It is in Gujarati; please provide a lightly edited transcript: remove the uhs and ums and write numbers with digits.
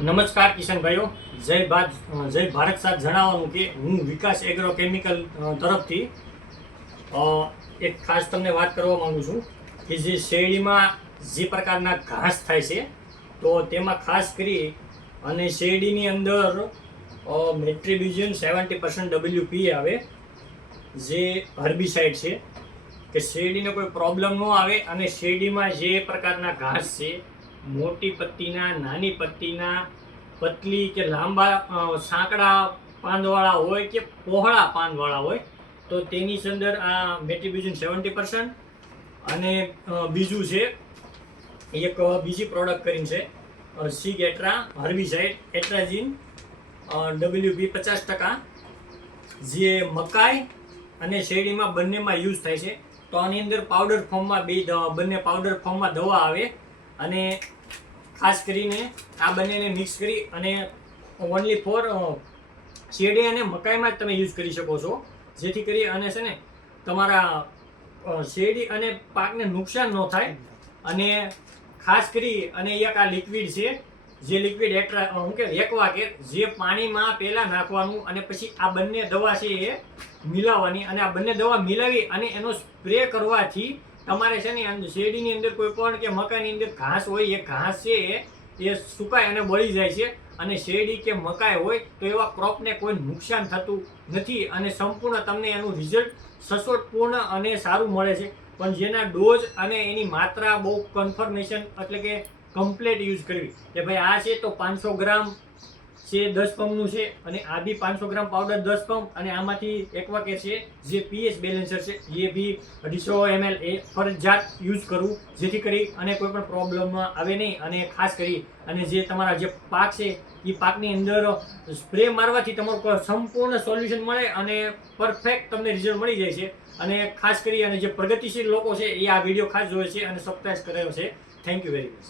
નમસ્કાર કિશન ભાઈઓ, જય ભારત સાથ જણાવવાનું કે હું વિકાસ એગ્રો કેમિકલ તરફથી એક ખાસ તમને વાત કરવા માંગુ છું કે જે શેરડીમાં જે પ્રકારના ઘાસ થાય છે તો તેમાં ખાસ કરી અને શેરડીની અંદર મેટ્રીબ્યુઝન 70% WP આવે, જે હર્બિસાઇડ છે કે શેરડીને કોઈ પ્રોબ્લેમ ન આવે અને શેરડીમાં જે પ્રકારના ઘાસ છે મોટી પત્તીના, નાની પત્તીના, પતલી કે લાંબા સાંકડા પાંદવાળા હોય કે પહોળા પાંદવાળા હોય તો તેની અંદર આ મેટ્રીબ્યુઝન 70% અને બીજું છે એક બીજી પ્રોડક્ટ કરીને છે સિગેટ્રા હર્બિસાઇડ એટ્રાઝિન WP 50%, જે મકાઈ અને શેરડીમાં બંનેમાં યુઝ થાય છે. તો આની અંદર પાવડર ફોર્મમાં બંને પાવડર ફોર્મમાં દવા આવે અને ખાસ કરીને આ બંનેને મિક્સ કરી અને ઓનલી ફોર શેરડી અને મકાઈમાં જ તમે યુઝ કરી શકો છો, જેથી કરી અને છે ને તમારા શેરડી અને પાકને નુકસાન ન થાય. અને ખાસ કરી અને એક આ લિક્વિડ છે, જે લિક્વિડ એકવા કે જે પાણીમાં પહેલાં નાખવાનું અને પછી આ બંને દવા છે એ મિલાવવાની અને આ બંને દવા મિલાવી અને એનો સ્પ્રે કરવાથી તમારે છે ને શેરડીની અંદર કોઈ પણ કે મકાઈની અંદર ઘાસ હોય એ ઘાસ છે એ સુકાય અને બળી જાય છે અને શેરડી કે મકાઈ હોય તો એવા ક્રોપને કોઈ નુકસાન થતું નથી અને સંપૂર્ણ તમને એનું રિઝલ્ટ સચોટપૂર્ણ અને સારું મળે છે. પણ જેના ડોઝ અને એની માત્રા બહુ કન્ફર્મેશન એટલે કે કમ્પ્લેટ યુઝ કરવી કે ભાઈ આ છે તો 500 ગ્રામ છે 10 પંપનું છે અને આ બી 500 ગ્રામ પાવડર 10 પંપ અને આમાંથી એક્વાકેર છે જે પીએચ બેલેન્સર છે એ બી 250 ml એ ફરજિયાત યુઝ કરવું, જેથી કરી અને કોઈ પણ પ્રોબ્લેમ આવે નહીં. અને ખાસ કરી અને જે તમારા જે પાક છે એ પાકની અંદર સ્પ્રે મારવાથી તમારું સંપૂર્ણ સોલ્યુશન મળે અને પરફેક્ટ તમને રિઝલ્ટ મળી જાય છે. અને ખાસ કરી અને જે પ્રગતિશીલ લોકો છે એ આ વિડીયો ખાસ જોવે છે અને સબસ્ક્રાઇબ કરેલો છે. Thank you very much.